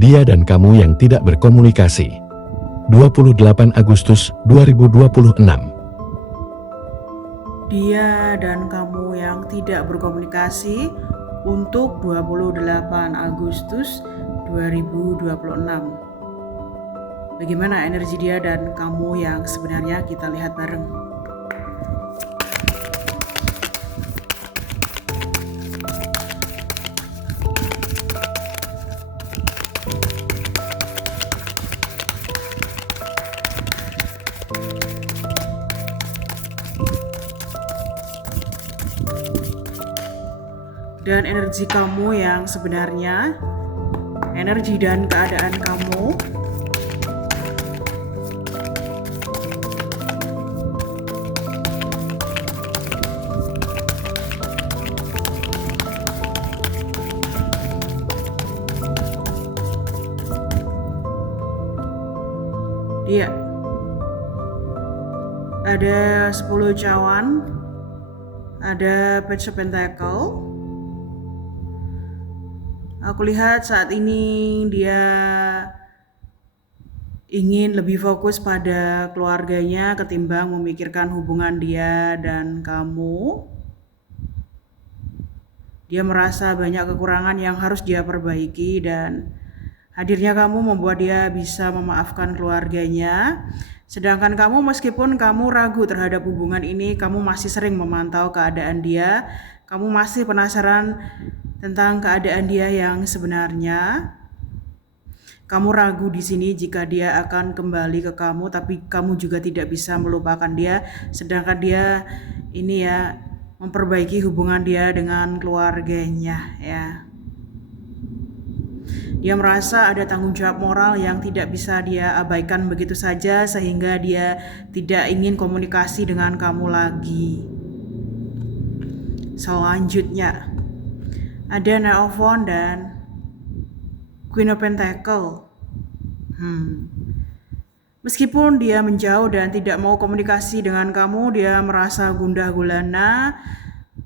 Dia dan kamu yang tidak berkomunikasi. 28 Agustus 2026. Dia dan kamu yang tidak berkomunikasi untuk 28 Agustus 2026. Bagaimana energi dia dan kamu yang sebenarnya, kita lihat bareng. Dan energi kamu yang sebenarnya, energi dan keadaan kamu. Dia ada 10 cawan, ada Page of Pentacle. Aku lihat saat ini dia ingin lebih fokus pada keluarganya ketimbang memikirkan hubungan dia dan kamu. Dia merasa banyak kekurangan yang harus dia perbaiki, dan hadirnya kamu membuat dia bisa memaafkan keluarganya. Sedangkan kamu, meskipun kamu ragu terhadap hubungan ini, kamu masih sering memantau keadaan dia. Kamu masih penasaran tentang keadaan dia yang sebenarnya. Kamu ragu di sini jika dia akan kembali ke kamu, tapi kamu juga tidak bisa melupakan dia. Sedangkan dia ini ya, memperbaiki hubungan dia dengan keluarganya ya. Dia merasa ada tanggung jawab moral yang tidak bisa dia abaikan begitu saja, sehingga dia tidak ingin komunikasi dengan kamu lagi. Selanjutnya ada Knight of Wands dan Queen of Pentacle. Meskipun dia menjauh dan tidak mau komunikasi dengan kamu, dia merasa gundah gulana.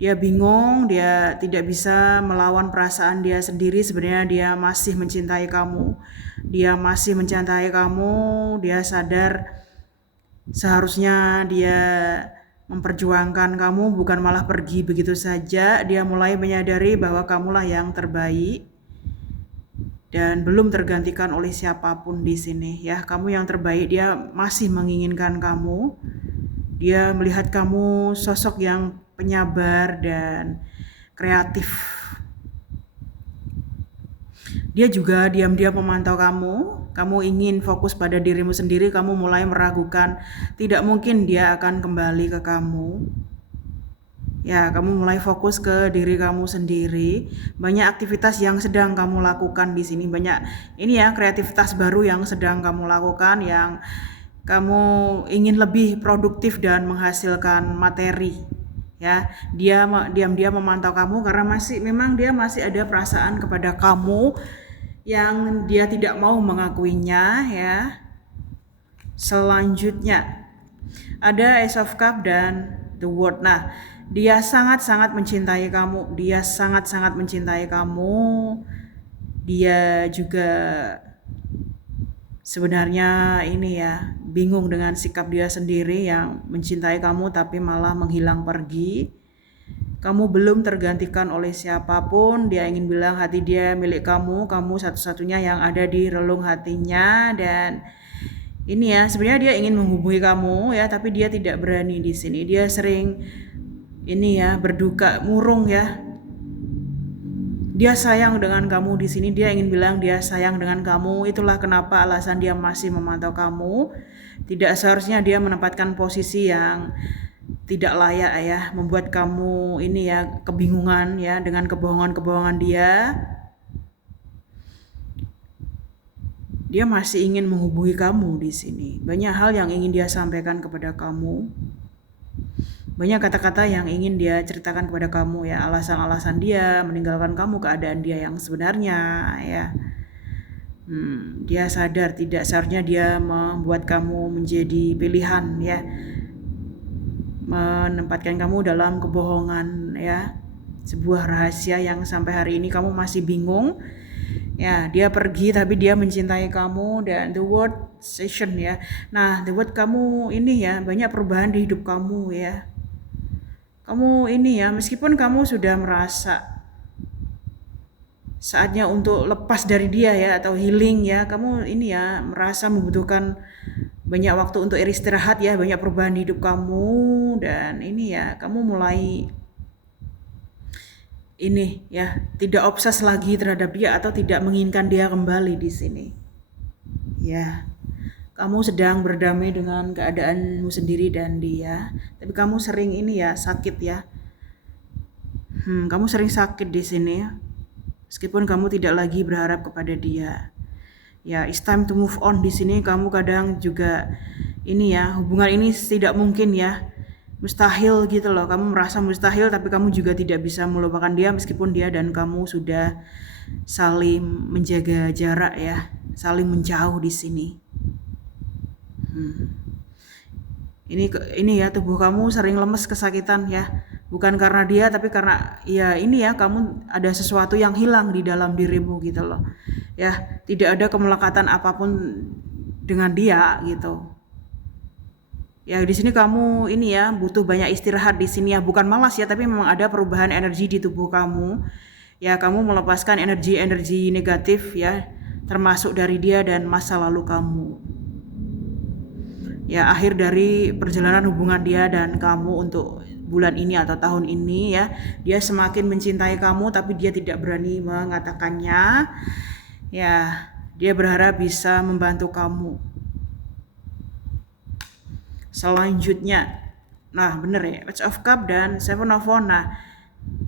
Dia bingung, dia tidak bisa melawan perasaan dia sendiri. Sebenarnya dia masih mencintai kamu. Dia masih mencintai kamu. Dia sadar seharusnya dia memperjuangkan kamu, bukan malah pergi begitu saja. Dia mulai menyadari bahwa kamulah yang terbaik dan belum tergantikan oleh siapapun di sini ya. Kamu yang terbaik, dia masih menginginkan kamu. Dia melihat kamu sosok yang penyabar dan kreatif. Dia juga diam-diam memantau kamu. Kamu ingin fokus pada dirimu sendiri. Kamu mulai meragukan, tidak mungkin dia akan kembali ke kamu. Ya, kamu mulai fokus ke diri kamu sendiri. Banyak aktivitas yang sedang kamu lakukan di sini. Banyak ini ya, kreativitas baru yang sedang kamu lakukan, yang kamu ingin lebih produktif dan menghasilkan materi. Ya, dia diam-diam memantau kamu karena memang dia masih ada perasaan kepada kamu yang dia tidak mau mengakuinya ya. Selanjutnya ada Ace of Cups dan The World. Nah, dia sangat-sangat mencintai kamu. Dia sangat-sangat mencintai kamu. Dia juga sebenarnya ini ya, bingung dengan sikap dia sendiri yang mencintai kamu tapi malah menghilang pergi. Kamu belum tergantikan oleh siapapun. Dia ingin bilang hati dia milik kamu. Kamu satu-satunya yang ada di relung hatinya. Dan ini ya, sebenarnya dia ingin menghubungi kamu ya, tapi dia tidak berani di sini. Dia sering ini ya, berduka murung ya. Dia sayang dengan kamu di sini. Dia ingin bilang dia sayang dengan kamu. Itulah kenapa alasan dia masih memantau kamu. Tidak seharusnya dia menempatkan posisi yang tidak layak ya, membuat kamu ini ya kebingungan ya dengan kebohongan-kebohongan dia. Dia masih ingin menghubungi kamu di sini. Banyak hal yang ingin dia sampaikan kepada kamu. Banyak kata-kata yang ingin dia ceritakan kepada kamu ya, alasan-alasan dia meninggalkan kamu, keadaan dia yang sebenarnya ya. Dia sadar tidak seharusnya dia membuat kamu menjadi pilihan ya, menempatkan kamu dalam kebohongan ya, sebuah rahasia yang sampai hari ini kamu masih bingung. Ya, dia pergi tapi dia mencintai kamu dan the word session ya. Nah, the word kamu ini ya, banyak perubahan di hidup kamu ya. Kamu ini ya, meskipun kamu sudah merasa saatnya untuk lepas dari dia ya atau healing ya, kamu ini ya merasa membutuhkan banyak waktu untuk istirahat ya, banyak perubahan di hidup kamu dan ini ya, kamu mulai ini ya, tidak obses lagi terhadap dia atau tidak menginginkan dia kembali di sini. Ya, kamu sedang berdamai dengan keadaanmu sendiri dan dia, tapi kamu sering ini ya sakit ya. Kamu sering sakit di sini ya. Meskipun kamu tidak lagi berharap kepada dia. Ya, it's time to move on di sini. Kamu kadang juga ini ya, hubungan ini tidak mungkin ya. Mustahil gitu loh. Kamu merasa mustahil tapi kamu juga tidak bisa melupakan dia meskipun dia dan kamu sudah saling menjaga jarak ya, saling menjauh di sini. Ini ya, tubuh kamu sering lemes, kesakitan ya. Bukan karena dia tapi karena ya ini ya, kamu ada sesuatu yang hilang di dalam dirimu gitu loh. Ya, tidak ada kemelekatan apapun dengan dia gitu. Ya di sini kamu ini ya butuh banyak istirahat di sini ya, bukan malas ya, tapi memang ada perubahan energi di tubuh kamu. Ya, kamu melepaskan energi-energi negatif ya, termasuk dari dia dan masa lalu kamu. Ya, akhir dari perjalanan hubungan dia dan kamu untuk bulan ini atau tahun ini ya. Dia semakin mencintai kamu tapi dia tidak berani mengatakannya. Ya, dia berharap bisa membantu kamu. Selanjutnya, nah bener ya, Page of Cup dan Seven of Wands. Nah,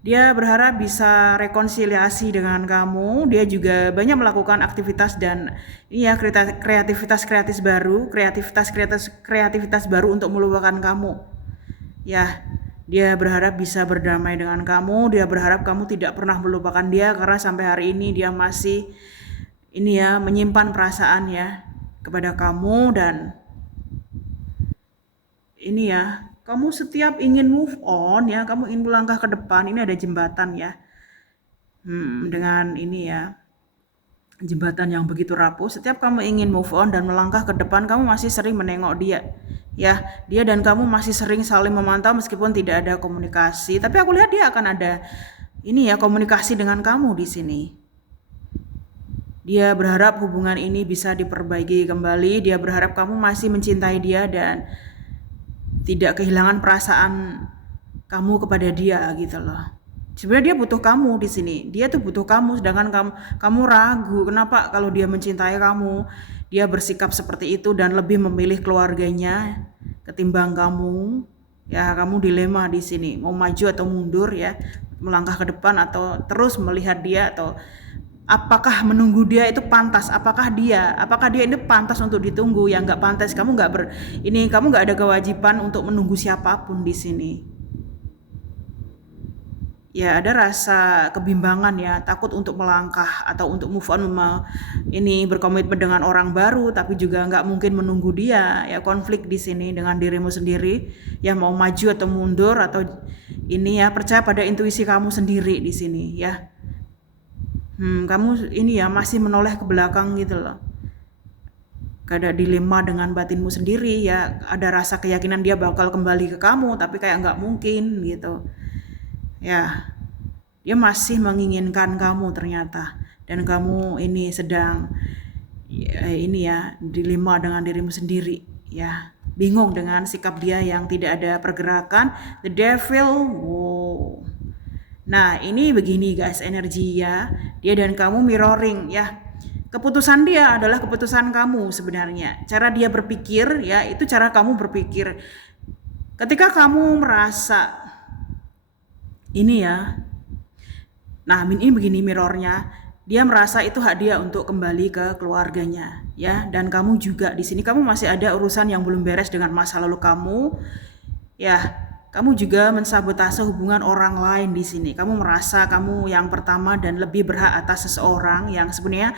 dia berharap bisa rekonsiliasi dengan kamu. Dia juga banyak melakukan aktivitas dan iya, kreativitas baru untuk melupakan kamu. Ya, dia berharap bisa berdamai dengan kamu. Dia berharap kamu tidak pernah melupakan dia karena sampai hari ini dia masih ini ya menyimpan perasaan ya kepada kamu dan ini ya, kamu setiap ingin move on ya, kamu ingin melangkah ke depan, ini ada jembatan ya. Dengan ini ya, jembatan yang begitu rapuh, setiap kamu ingin move on dan melangkah ke depan, kamu masih sering menengok dia. Ya, dia dan kamu masih sering saling memantau meskipun tidak ada komunikasi, tapi aku lihat dia akan ada ini ya komunikasi dengan kamu di sini. Dia berharap hubungan ini bisa diperbaiki kembali, dia berharap kamu masih mencintai dia dan tidak kehilangan perasaan kamu kepada dia gitu loh. Sebenarnya dia butuh kamu di sini. Dia tuh butuh kamu, sedangkan kamu ragu kenapa kalau dia mencintai kamu, dia bersikap seperti itu dan lebih memilih keluarganya ketimbang kamu. Ya, kamu dilema di sini, mau maju atau mundur ya, melangkah ke depan atau terus melihat dia atau apakah menunggu dia itu pantas? Apakah dia ini pantas untuk ditunggu? Yang nggak pantas, kamu nggak ada kewajiban untuk menunggu siapapun di sini. Ya, ada rasa kebimbangan ya, takut untuk melangkah atau untuk move on, ini berkomitmen dengan orang baru, tapi juga nggak mungkin menunggu dia. Ya, konflik di sini dengan dirimu sendiri. Ya, mau maju atau mundur atau ini ya percaya pada intuisi kamu sendiri di sini ya. Kamu ini ya masih menoleh ke belakang gitu loh. Ada dilema dengan batinmu sendiri ya, ada rasa keyakinan dia bakal kembali ke kamu tapi kayak nggak mungkin gitu. Ya, dia masih menginginkan kamu ternyata dan kamu ini sedang ya, ini ya dilema dengan dirimu sendiri ya. Bingung dengan sikap dia yang tidak ada pergerakan. The Devil, wow. Nah, ini begini guys, energi ya. Dia dan kamu mirroring ya. Keputusan dia adalah keputusan kamu sebenarnya. Cara dia berpikir ya, itu cara kamu berpikir. Ketika kamu merasa ini ya. Nah, ini begini mirrornya. Dia merasa itu hak dia untuk kembali ke keluarganya ya, dan kamu juga di sini kamu masih ada urusan yang belum beres dengan masa lalu kamu. Ya, kamu juga mensabotase hubungan orang lain di sini. Kamu merasa kamu yang pertama dan lebih berhak atas seseorang yang sebenarnya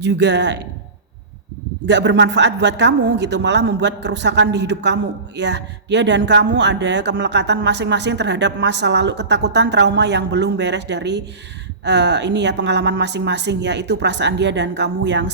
juga gak bermanfaat buat kamu gitu, malah membuat kerusakan di hidup kamu ya. Dia dan kamu ada kemelekatan masing-masing terhadap masa lalu, ketakutan, trauma yang belum beres dari ini ya pengalaman masing-masing ya, itu perasaan dia dan kamu yang